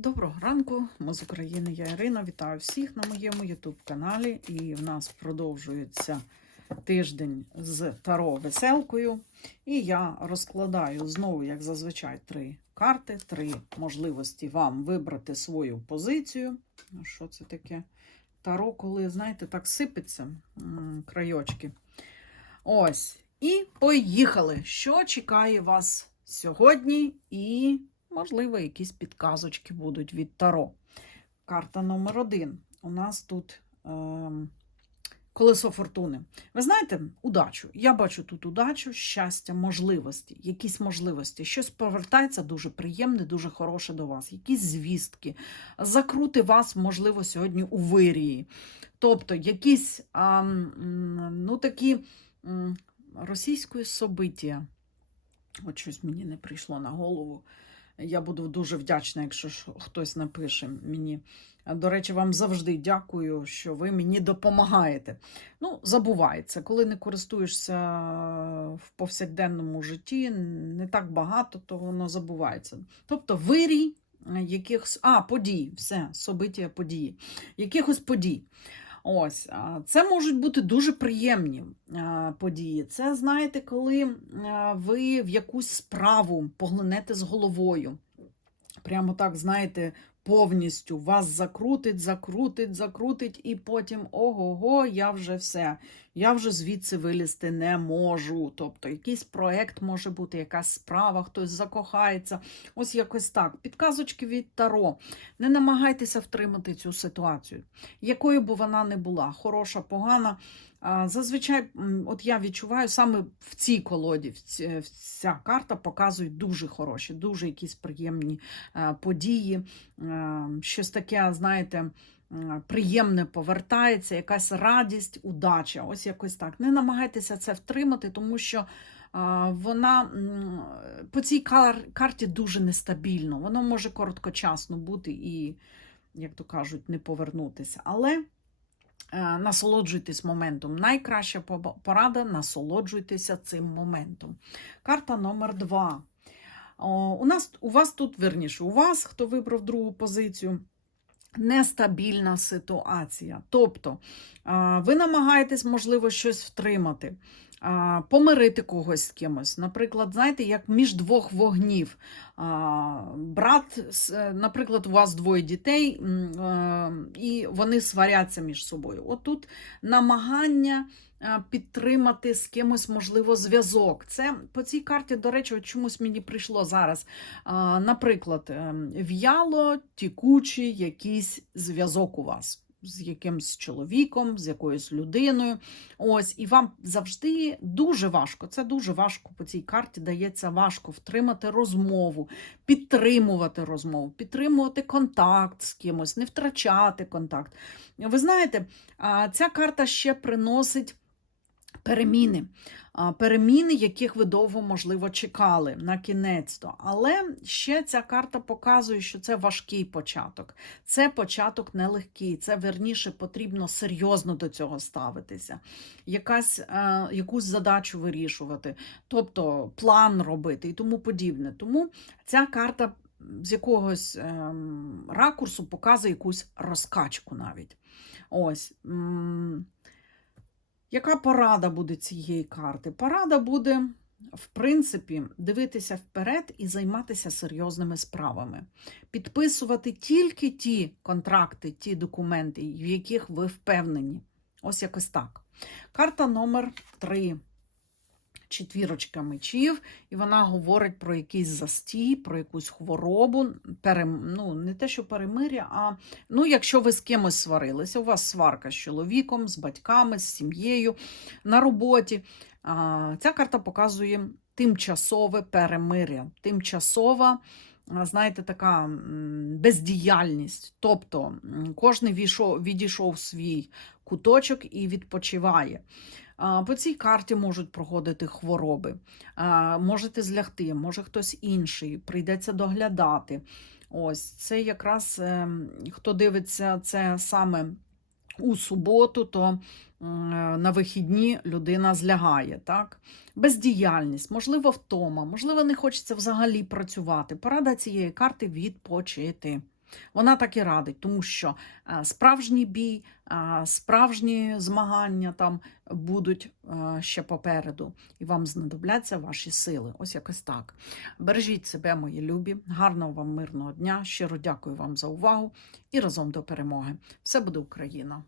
Доброго ранку, ми з України, я Ірина. Вітаю всіх на моєму YouTube каналі. І в нас продовжується тиждень з Таро веселкою. І я розкладаю знову, як зазвичай, три карти, три можливості вам вибрати свою позицію. Що це таке? Таро, коли, знаєте, так сипеться крайочки. Ось. І поїхали. Що чекає вас сьогодні? І можливо, якісь підказочки будуть від Таро. Карта номер один. У нас тут ем, колесо фортуни. Ви знаєте, удачу. Я бачу тут удачу, щастя, можливості, якісь можливості. Щось повертається дуже приємне, дуже хороше до вас, якісь звістки. Закрути вас, можливо, сьогодні у вирії. Тобто, якісь а, ну, такі російської собиття. От щось мені не прийшло на голову. Я буду дуже вдячна, якщо хтось напише мені. До речі, вам завжди дякую, що ви мені допомагаєте. Ну, забувається, коли не користуєшся в повсякденному житті, не так багато, то воно забувається. Тобто вирій якихось а, подій, все, собиття події, якихось подій. Ось, це можуть бути дуже приємні події. Це, знаєте, коли ви в якусь справу поглинете з головою. Прямо так, знаєте, повністю вас закрутить, закрутить, закрутить, і потім ого-го, я вже все. Я вже звідси вилізти не можу. Тобто, якийсь проект може бути, якась справа, хтось закохається. Ось якось так. Підказочки від Таро. Не намагайтеся втримати цю ситуацію, якою б вона не була, хороша, погана. Зазвичай, от я відчуваю, саме в цій колоді ця карта показує дуже хороші, дуже якісь приємні е, події. Е, Щось таке, знаєте, приємне повертається, якась радість, удача. Ось якось так. Не намагайтеся це втримати, тому що вона по цій кар- карті дуже нестабільно. Воно може короткочасно бути і, як то кажуть, не повернутися. Але е, насолоджуйтесь моментом. Найкраща порада насолоджуйтеся цим моментом. Карта номер два. У, нас, у вас тут, верніше, у вас, хто вибрав другу позицію, нестабільна ситуація. Тобто, ви намагаєтесь, можливо, щось втримати, помирити когось з кимось. Наприклад, знаєте, як між двох вогнів. Брат, е, наприклад, у вас двоє дітей, е, і вони сваряться між собою. Отут намагання е, підтримати з кимось, можливо, зв'язок. Це по цій карті, до речі, чомусь мені прийшло зараз. Наприклад, ем, в'яло, тікучий якийсь зв'язок у вас. З якимсь чоловіком, з якоюсь людиною. Ось, і вам завжди дуже важко. Це дуже важко по цій карті дається важко втримати розмову, підтримувати розмову, підтримувати контакт з кимось, не втрачати контакт. Ви знаєте, ця карта ще приносить переміни. Переміни, яких ви довго, можливо, чекали на кінець то. Але ще ця карта показує, що це важкий початок. Це початок нелегкий. Це верніше потрібно серйозно до цього ставитися, якась, е, якусь задачу вирішувати, тобто план робити і тому подібне. Тому ця карта з якогось ем, ракурсу показує якусь розкачку навіть. Ось. Яка порада буде цієї карти? Порада буде, в принципі, дивитися вперед і займатися серйозними справами. Підписувати тільки ті контракти, ті документи, в яких ви впевнені. Ось якось так. Карта номер 3. Четвірочка мечів, і вона говорить про якийсь застій, про якусь хворобу, перем... ну, не те, що перемиря, а ну, якщо ви з кимось сварилися, у вас сварка з чоловіком, з батьками, з сім'єю на роботі. А, Ця карта показує тимчасове перемиря, тимчасова, знаєте, така бездіяльність. Тобто кожен відійшов свій куточок і відпочиває. По цій карті можуть проходити хвороби, можете злягти, може хтось інший, прийдеться доглядати. Ось це якраз ем, хто дивиться це саме у суботу, то на вихідні людина злягає. Так? Бездіяльність, можливо, втома, можливо, не хочеться взагалі працювати. Порада цієї карти відпочити. Вона так і радить, тому що е, справжній бій, е, справжні змагання там будуть е, ще попереду, і вам знадобляться ваші сили. Ось якось так. Бережіть себе, мої любі, гарного вам мирного дня. Щиро дякую вам за увагу і разом до перемоги. Все буде Україна!